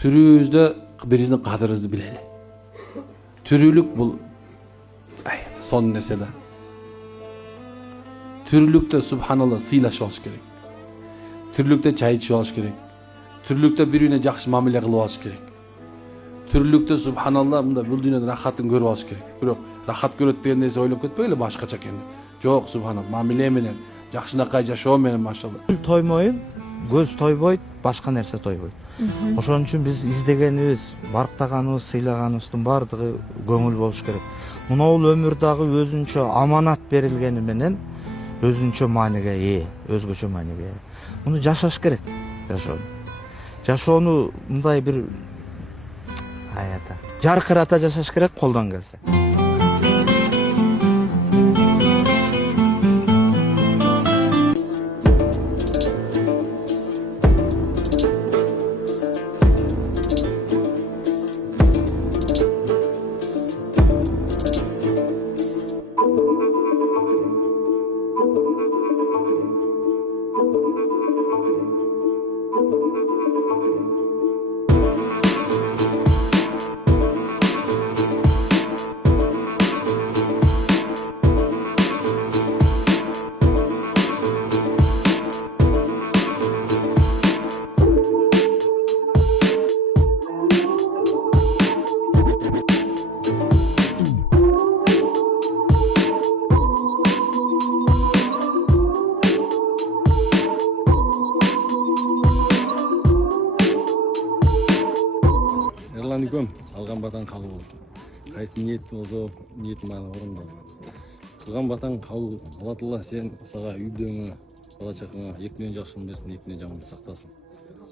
Türübүздө бириздин кадырыбызды билели. Türülük бул son нерсе да. Türlükte subhanallah сыйлашып алыш керек. Türlükte чай ичип алыш керек. Türlükte бирине жакшы мамиле кылып алыш керек. Türlükte subhanallah мында бул дүйнөдө рахатын көрүп алыш керек. Бирок рахат көрөт деген нерсе ойлоп кетпейли башкача экен. Жок, subhanallah, мамиле менен, жакшынакай жашоо менен машалла. Тоймойын, көз тойбойт, башка нерсе тойбойт. Ошон үчүн биз издегенибиз, барктаганыбыз, сыйлаганыбыздын бардыгы көңүл болуш керек. Мунул өмүр дагы өзүнчө аманат берилгени менен өзүнчө мааниге ээ, өзгөчө мааниге ээ. Муну жашаш керек, жашоону. Жашоону мындай бир жаркырата жашаш керек колдон келсе. Ерлаником, алган батаң кабыл болсун. Кайсы ниет болсо, ниетиң мага орундалсын. Кылган батаң кабыл болсун. Алла Таала сен сага үйдөөңө, бала чакаңа экинен жакшылык берсин, экинен жаман сактасын.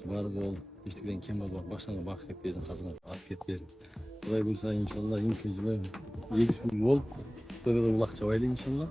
Баары бол, эчтекеден кем болбок, башыңа бак кетпесин, казыңа ат кетпесин. Кудай буйрса, иншалла, имки жылы эгиш болуп, Тоғда булак чабайлы иншалла.